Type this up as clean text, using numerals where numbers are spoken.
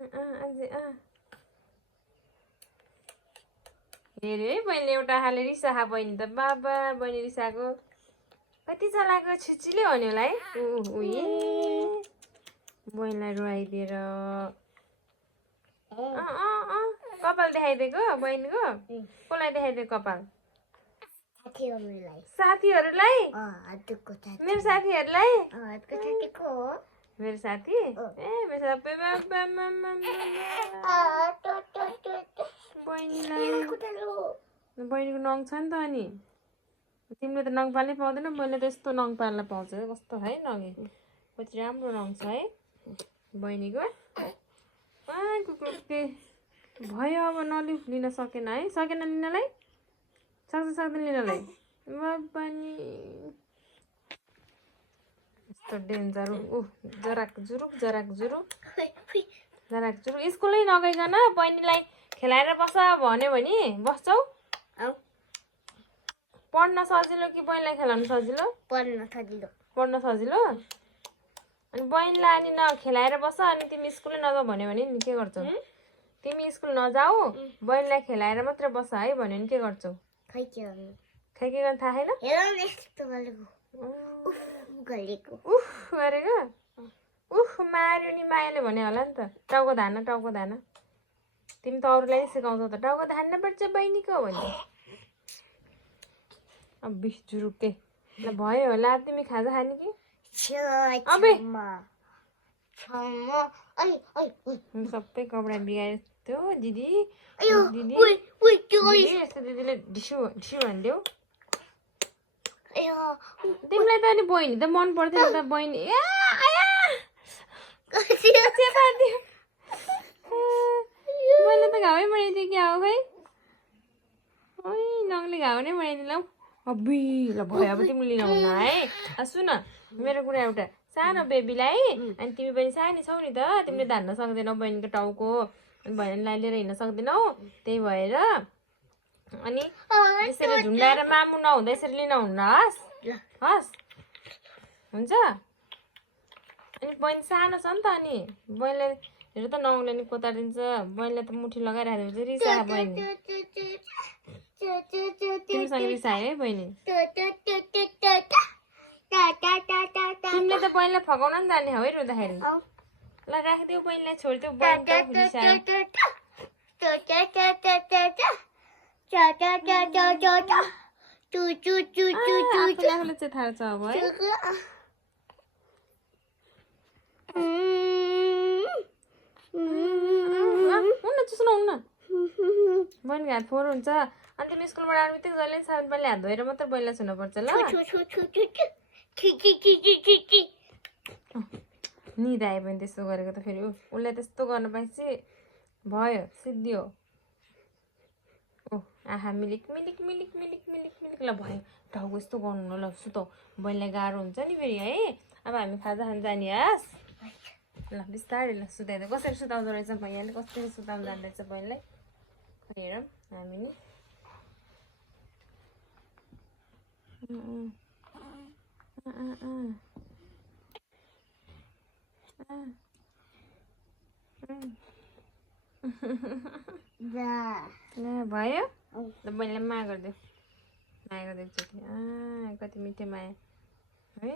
हेऱ्यो है बहिनीले एउटा हाले रिसाहा बहिनी त बाबा बहिनी रिसाएको कति चलाएको छुचिले हो नि होला है बहिनीलाई रुवाइदिएर कपाल देखाइदिएको बहिनीको कसलाई देखाइदिएको कपाल साथीहरूलाई मेरो साथीहरूलाई मेरो साथी मेरो बहिनीको नङ छ नि त अनि तिमीले त नङ पाल्नै पाउँदैन मैले त यस्तो नङ पाल्न पाउँछ कस्तो है नङे कति राम्रो नङ छ है बहिनीको कुकुरले भयो अब लिन सकेन है सकेन लिनलाई सक्दैन लिनलाई पनि यस्तो डेन्जर जराक जुरुक स्कुलै नगइकन बहिनीलाई खेलाएर बस भन्यो भने बस्छौ पढ्न सजिलो कि बहिनीलाई खेलाउनु सजिलो पढ्न सजिलो अनि बहिनीलाई अनि नखेलाएर बस अनि तिमी स्कुलै नजाऊ भन्यो भने नि के गर्छौ तिमी स्कुल नजाऊ बहिनीलाई खेलाएर मात्र बस है भन्यो भने के गर्छौ खै के गर्न थाहा छैन मार्यो नि मायाले भन्यो होला नि त टाउको धान तिमी त अरूलाई सिकाउँछौ त टाउको धान्न पर्छ बहिनीको भन्यो अब बिस जुरुके भयो होला तिमी खाजा खाने कि सबै कपडा बिगायो दिदी यस्तो दिदीले ढिसो भनिदेऊ तिमीलाई त अनि बहिनी त मन पर्थ्यो नि त बहिनी मैले त घाउै बनाइदियो क्या हो खै नङले घाउ नै बनाइदिनु अब्बी ल भयो अब तिमीले लिन है सुन मेरो कुरा एउटा सानो बेबीलाई अनि तिमी पनि सानो छौ नि त तिमीले धान्न सक्दैनौ बहिनीको टाउको बहिनीलाई लिएर हिँड्न सक्दैनौ त्यही भएर अनि यसरी झुन्डाएर मामु नहुँदा यसरी लिन हुन्न हस् हुन्छ अनि बहिनी सानो छ नि त अनि बहिनीले हेर त नङले नि कोतारिदिन्छ बहिनीले त मुठी लगाइराखेको हुन्छ रिसा बहिनी तिमीसँग रिसायो है बहिनी तिमीले त बहिनीलाई फकाउन नि जाने हो है रुँदाखेरि ल राखिदेऊ बहिनीलाई छोडिदेऊ आफूले चाहिँ थाहा छ अब है सुनाउनु बहिनीको हात फोहोर हुन्छ अनि तिमी स्कुलबाट आउने बित्तिकै जहिले साबुन पानीले हात धोएर मात्रै बहिनीलाई छुनु पर्छ ल निद आयो भने त्यस्तो गरेको त फेरि उसले त्यस्तो गर्न पाएपछि भयो सिद्धि हो आहा मिलिक ल भयो टाउको यस्तो गर्नु न ल सुतौ बहिनीलाई गाह्रो हुन्छ नि फेरि है अब हामी खाजा खान जाने हस् ल बिस्तारै ल सुताइदियो कसरी सुताउँदो रहेछ भैयाले कसरी सुताउनु जान्दैछ बहिनीलाई हेरौँ हामी नि भयो ल बहिनीलाई माया गरिदेऊ एकचोटि कति मिठो माया है